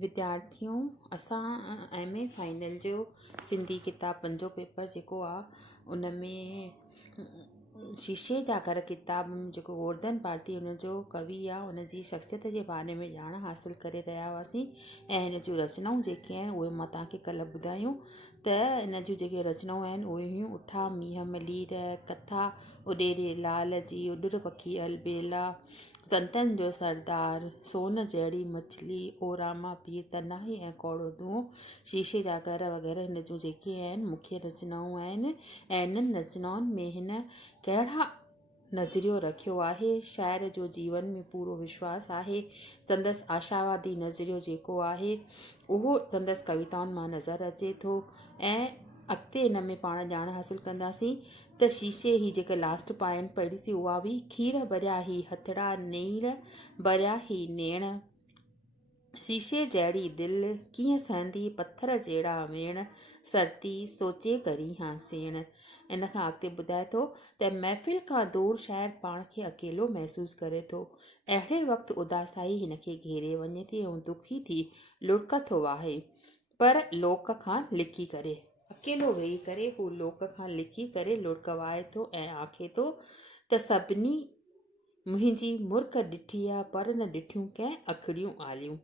विद्यार्थियों, असां MA final जो सिंधी किताब पंजो पेपर जेको आहे उन में शीशे जा घर किताब जेको गोवर्धन भारती हुनजो कवि आहे उनजी शख़्सियत जे बारे में ॼाण हासिलु करे रहिया हुआसीं ऐं हिन जूं रचनाऊं जेके आहिनि उहे मां तव्हांखे कल्ह ॿुधायूं त इन जूं जेके रचनाऊं आहिनि उहे हुयूं उठा मींहं मलीर, कथा उॾेरे लाल जी, उॾर पखी अलबेला, संतनि जो सरदार, सोन जहिड़ी मछली, ओ रामा पीर तनाही ऐं कौड़ो दूंहों, शीशे जा घर वग़ैरह हिन जूं जेके आहिनि मुख्य रचनाऊं आहिनि। ऐं इन्हनि रचनाउनि में हिन कहिड़ा नज़रियो रखियो आहे, शाइर जो जीवन में पूरो विश्वास आहे। संदसि आशावादी नज़रियो जेको आहे उहो संदसि कविताउनि मां नज़र अचे थो। ऐं अॻिते हिन में पाण ॼाण हासिलु कंदासीं त शीशे ही जेका लास्ट पॉइंट पढ़ीसीं उहा बि खीर भरिया ही हथड़ा नेर भरिया ही नेण, शीशे जहिड़ी दिलि कीअं सहंदी पत्थर जहिड़ा वेण, सरती सोचे करी हाँ सेण। इन खां अॻिते ॿुधाए थो त महफ़िल खां दूरि शाइर पाण खे अकेलो महसूसु करे थो। अहिड़े वक़्तु उदासाई हिन खे घेरे वञे थी ऐं दुखी थी लुढ़क थो वाहे, पर लोक खां लिकी करे अकेलो वेही करे हू लोक खां लिकी करे लुढ़क वाहे थो ऐं आखे थो त सभिनी मुंहिंजी मुर्क ॾिठी आहे पर न ॾिठियूं कंहिं अखड़ियूं आलियूं।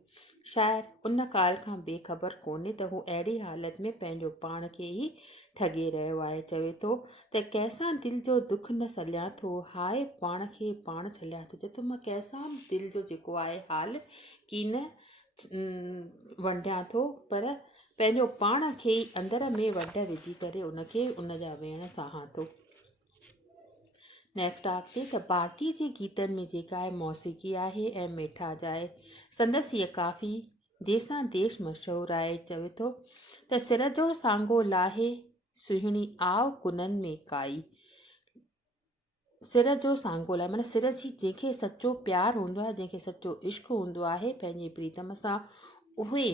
शाइर उन काल खां बेख़बर कोन्हे त हू अहिड़ी हालत में पंहिंजो पाण खे ई ठगे रहियो आहे। चवे थो त कंहिंसां दिलि जो दुख न सलियां थो, हाय पाण खे पाण छलियां थो। चए थो मां कंहिंसां दिलि जो जेको आहे हाल की न वंडियां थो, पर पंहिंजो पाण खे ई अंदर में वंड विझी करे उनखे उन जा वेण सहां थो। नेक्स्ट अॻिते त भारतीय जे गीतनि में जेका आहे मौसीक़ी आहे ऐं मिठास आहे। संदसि हीअ काफ़ी देसां देश मशहूरु आहे। चवे थो त सिर जो सांगो लाहे सुहिणी आव कुननि में काई, सिर जो सांगो लाहे माना सिर जी जंहिंखे सचो प्यारु हूंदो आहे, जंहिंखे सचो इश्क़ु हूंदो आहे पंहिंजे प्रीतम सां, उहे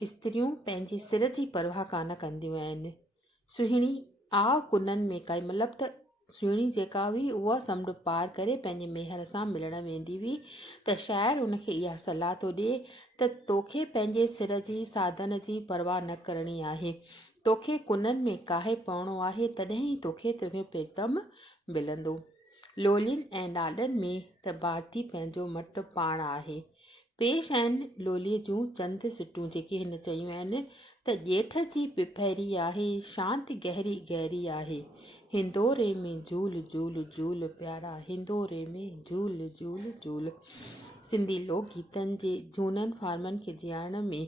स्त्रियूं पंहिंजे सिर जी परवाह कान कंदियूं आहिनि। सुहिणी आव कुननि में काई मतिलबु त सुहिणी जेका हुई उहा समुंड पार करे पंहिंजे मेहर सां मिलण वेंदी हुई। त शाइर उनखे इहा सलाह थो ॾिए त तोखे पंहिंजे सिर जी साधन जी परवाह न करणी आहे, तोखे कुननि में काहे पवणो आहे, तॾहिं ई तोखे तुंहिंजो प्रीतम मिलंदो। लोलियुनि ऐं लाॾनि में त भारती पंहिंजो मटु पाण आहे। पेश आहिनि लोलीअ जूं चंद सिटूं जेके हिन चयूं आहिनि त ॼेठ जी पिपहरी आहे, शांति गहरी गहरी आहे, हिंदोरे में झूल झूल झूल प्यारा, हिंदोरे में झूल झूल झूल। सिंधी लोक गीतनि जे झूननि फार्मनि खे जीआरण में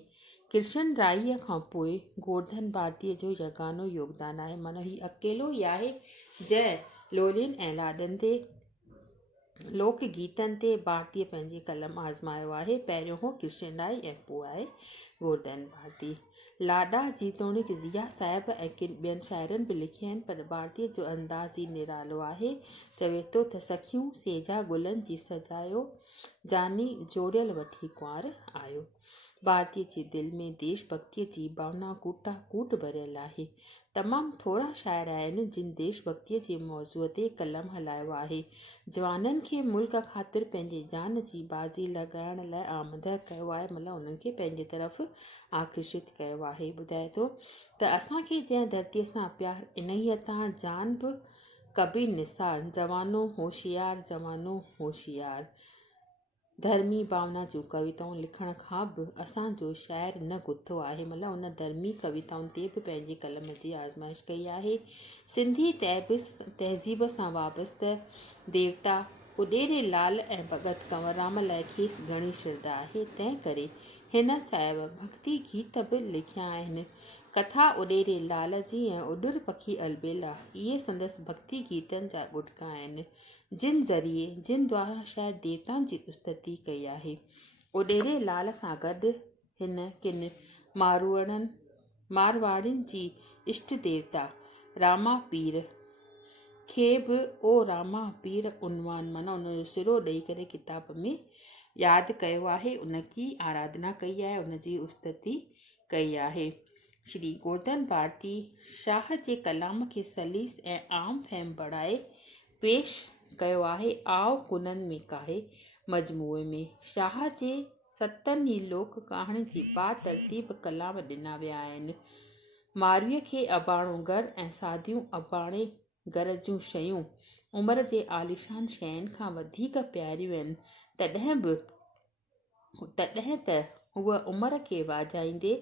कृष्ण राईअ खां पोइ गोवर्धन भारतीअ जो यगानो योगदान आहे। माना ही अकेलो ई आहे जंहिं लोलियुनि ऐं लाॾनि ते लोक गीतनि ते भारतीअ पंहिंजी कलम आज़मायो आहे। पहिरियों हो कृष्ण राय ऐं पोइ आहे गोवर्धन भारती। लाॾा जीतोणीक ज़िया साहिब ऐं किन ॿियनि शाइरनि बि लिखिया आहिनि, पर भारतीअ जो अंदाज़ ई निरालो आहे। चवे थो त सखियूं सेजा गुलनि जी सजायो, जानी जोड़ियल वठी कुंवार आयो। भारतीअ जे दिलि में देश भक्तीअ जी भावना कूटा कूट भरियल आहे। तमामु थोरा शाइर आहिनि जिन देश भक्तीअ जे मौज़ूअ ते कलम हलायो आहे। जवाननि खे मुल्क ख़ातिर पंहिंजे जान जी बाज़ी लॻाइण लाइ आमदह कयो आहे, मतिलबु उन्हनि खे पंहिंजे तरफ़ आकर्षित कयो आहे। ॿुधाए थो त असांखे जंहिं धरतीअ सां प्यार इन्हीअ तां जान बि कबीर निसार, जवानो होशियार जवानो होशियार। धर्मी भावना जूं कविताऊं लिखण खां बि असांजो शाइर न गुथो आहे, मतिलबु उन धर्मी कविताउनि ते बि पंहिंजी कलम जी आज़माइश कई आहे। सिंधी तहज़ीब सां वाबस्तु देवता उॾेरे लाल ऐं भॻत कंवरराम लाइ खेसि घणी श्रद्धा आहे। तंहिं करे हिन साहिब भक्ति गीत बि लिखिया आहिनि। कथा उॾेरे लाल जी ऐं उॾर पखी अलबेला इहे संदसि भक्ति गीतनि जा गुटका आहिनि, जिन ज़रिए जिन द्वारा शायदि देवताउनि जी स्तुति कई आहे। उॾेरे लाल सां गॾु हिन किन मारवाड़ियुनि जी इष्ट देवता रामा पीर खे बि ओ रामा पीर उनवान माना उनजो सिरो ॾेई करे किताब में यादि कयो आहे, उनकी आराधना कई आहे, उनजी स्तुति कई आहे। श्री गोवर्धन भारती शाह जे कलाम खे सलीस ऐं आम फहिम बणाए पेश कयो आहे। आव कुननि में काहे मजमूए में शाह जे 7 ई लोक कहाणी जी तरतीब कलाम ॾिना विया आहिनि। मारवीअ खे अबाणो घरु ऐं सादियूं अबाणे घर जूं शयूं उमिरि जे आलिशान शयुनि खां वधीक प्यारियूं आहिनि। तॾहिं त हूअ उमिरि खे वाॼाईंदे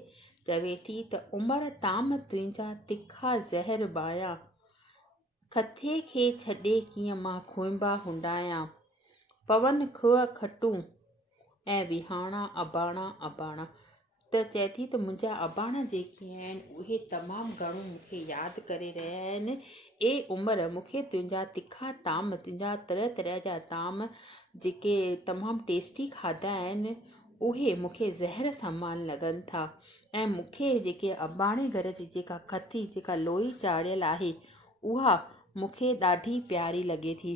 चवे थी त उमिरि ताम तुंहिंजा तिखा ज़हर बायां, खथे खे छॾे कीअं मां खुंबा हुंडायां, पवन खुह खटूं ऐं विहाणा अबाणा त चए थी त मुंहिंजा अबाणा जेके आहिनि उहे तमामु घणो मूंखे यादि करे रहिया आहिनि। उमिरि मूंखे तुंहिंजा तिखा ताम, तुंहिंजा तरह तरह जा ताम जेके तमामु टेस्टी खाधा आहिनि उहे मूंखे ज़हर समान लॻनि था। ऐं मूंखे जेके अबाणे घर जी जेका खती, जेका लोई चाढ़ियल आहे उहा मूंखे ॾाढी प्यारी लॻे थी।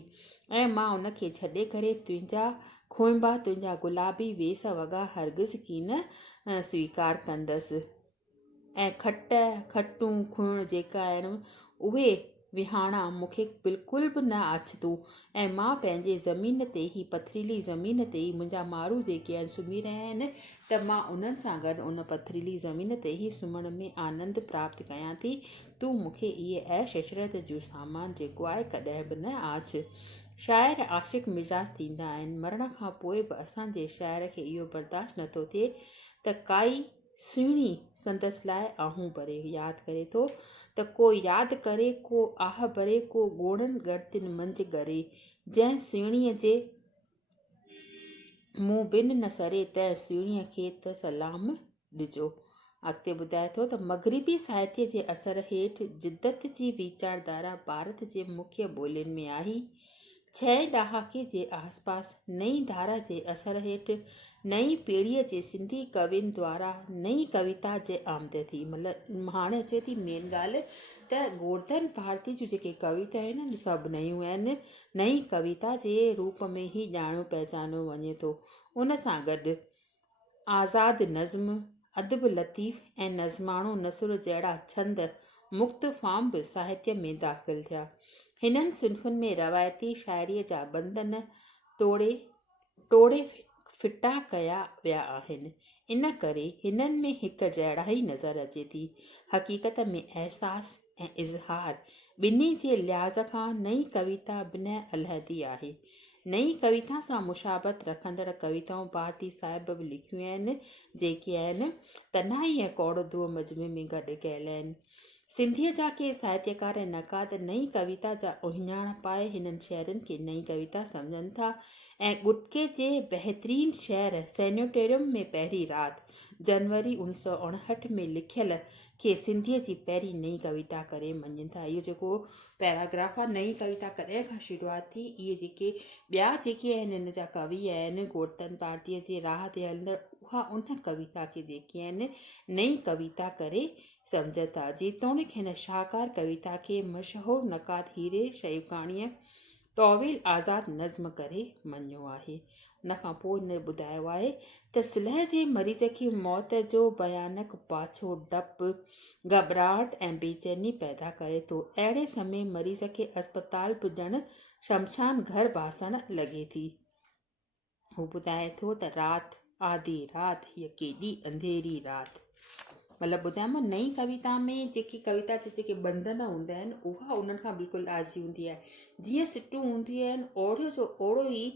ऐं मां उनखे छॾे करे तुंहिंजा खुंबा, तुंहिंजा गुलाबी वेस वॻा हरगिज़ की न स्वीकार कंदसि। ऐं खटूं खुण जेका आहिनि उहे विहाणा मूंखे बिल्कुलु बि न आछितूं। ऐं मां पंहिंजे ज़मीन ते ई, पथरीली ज़मीन ते ई, मुंहिंजा माण्हू जेके आहिनि सुम्ही रहिया आहिनि त मां उन्हनि सां गॾु उन पथरीली ज़मीन ते ई सुम्हण में आनंद प्राप्त कयां थी। तूं मूंखे इहे ऐश इशरत जो सामान जेको आहे कॾहिं बि न आछ। शाइर आशिक़ मिजाज़ थींदा आहिनि। मरण खां पोइ बि असांजे शाइर खे इहो बर्दाश्त नथो थिए त काई सुहिणी संदसि लाइ आहूं भरे यादि करे थो त को यादि करे, को आह भरे, को ॻोड़नि ॻणतियुनि मंझि ॻरे, जंहिं सुहिणीअ जे मूं बिन न सरे तंहिं सुहिणीअ खे त सलाम ॾिजो। अॻिते ॿुधाए थो त मग़रिबी साहित्य जे असर हेठि जिदत जी वीचारधारा भारत जे मुख्य ॿोलियुनि में आई। 6 ॾहाके जे आसपास नई धारा जे असर हेठि नई पीढ़ीअ जे सिंधी कवियुनि द्वारा नई कविता जे आमद थी। मतिलबु हाणे अचे थी मेन ॻाल्हि त गोवर्धन भारती जूं जेके कविता आहिनि न सभु नयूं आहिनि, नई कविता जे रूप में ई ॼाणियो पहचानियो वञे थो। उन सां गॾु आज़ाद नज़्म, अदब लतीफ़ ऐं नज़्माणो नसुर जहिड़ा छंद मुख़्तफ़ाम बि साहित्य में दाख़िल थिया। हिननि सिन्फ़ुनि में रवायती शाइरीअ जा बंधन टोड़े फिटा कया विया आहिनि। इन करे हिननि में हिकु जहिड़ाई नज़र अचे थी। हक़ीक़त में अहसास ऐं इज़हार ॿिन्ही जे लिहाज़ खां नई कविता बिना अलहदी आहे। नई कविता सां मुशाबत रखंदड़ कविताऊं भारती साहिब बि लिखियूं आहिनि, जेके आहिनि तन्हाई ऐं कौड़दूअ मजमे में गॾु कयल आहिनि। सिंधीअ जा के साहित्यकार ऐं नक़ाद नई कविता जा उहिञाण पाए हिननि शहरनि खे नई कविता सम्झनि था। ऐं गुटके जे बहितरीन शहर सैनेटोरियम में पहिरीं राति जनवरी 1959 में लिखियल खे सिंधीअ जी पहिरीं नई कविता करे मञनि था। इहो जेको पैराग्राफ आहे, नई कविता कॾहिं खां शुरूआत थी, इहे जेके ॿिया जेके आहिनि हिन जा कवि आहिनि गोवर्धन भारतीअ जे राह ते हलंदड़, उहा उन कविता खे जेके आहिनि नई कविता करे सम्झनि था। जेतोणीकि हिन शाहकार कविता खे मशहूरु नक़ाद हीरे शयुकाणीअ तौवील आज़ाद नज़्म करे मञियो आहे। उन खां पोइ हिन ॿुधायो आहे त सुलह जे मरीज़ खे मौत जो भयानक पाछो डपु, घबराहट ऐं बेचैनी पैदा करे थो। अहिड़े समय मरीज़ खे अस्पताल पुॼणु शमशान घर बासण लॻे थी। हू ॿुधाए थो त राति आधी राति, हीअ केॾी अंधेरी राति। मतिलबु ॿुधायो नई कविता में जेकी कविता जे जेके बंधन हूंदा आहिनि उहा उन्हनि खां बिल्कुलु आज़ी हूंदी आहे। जीअं सिटूं हूंदियूं आहिनि ओड़ो जो ओड़ो ई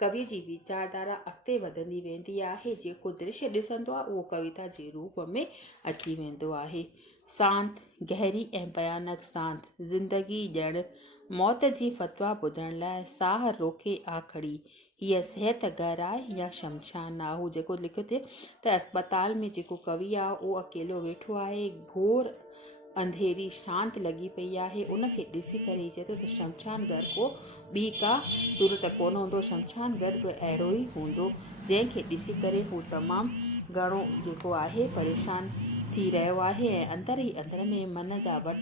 कवि जी वीचारधारा अॻिते वधंदी वेंदी आहे। जेको दृश्य ॾिसंदो आहे उहो कविता जे रूप में अची वेंदो आहे। सांत, गहरी ऐं भयानक सांत, ज़िंदगी ॼण मौत जी फतवा ॿुधण लाइ साह रोके आ खड़ी, हीअ सिहत घर आहे या शमशान आहे। हू जेको लिखियो थिए त अस्पताल में जेको कवि आहे उहो अकेलो वेठो आहे, घोर अंधेरी शांत लॻी पई आहे। उनखे ॾिसी करे चए थो त शमशान घर को ॿी का सूरत कोन हूंदो, शमशान घर बि अहिड़ो ई हूंदो, जंहिंखे ॾिसी करे हू तमामु घणो जेको आहे परेशान थी रहियो आहे ऐं अंदरि ई अंदरि में मन जा वॾ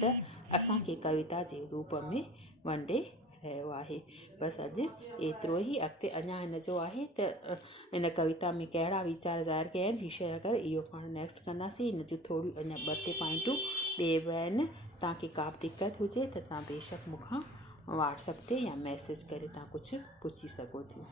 असांखे कविता जे रूप में वंडे रहियो आहे। बसि अॼु एतिरो ई। अॻिते अञा हिन जो आहे त हिन कविता में कहिड़ा वीचार ज़ाहिर कया आहिनि, हीअ शइ अगरि इहो पाण नेक्स्ट कंदासीं। हिन जूं थोरियूं अञा 2-3 पॉइंटूं ॿिए बि आहिनि। तव्हांखे का बि दिक़त हुजे त तव्हां बेशक मूंखां व्हाट्सएप ते या मैसेज करे तव्हां कुझु पुछी सघो थियूं।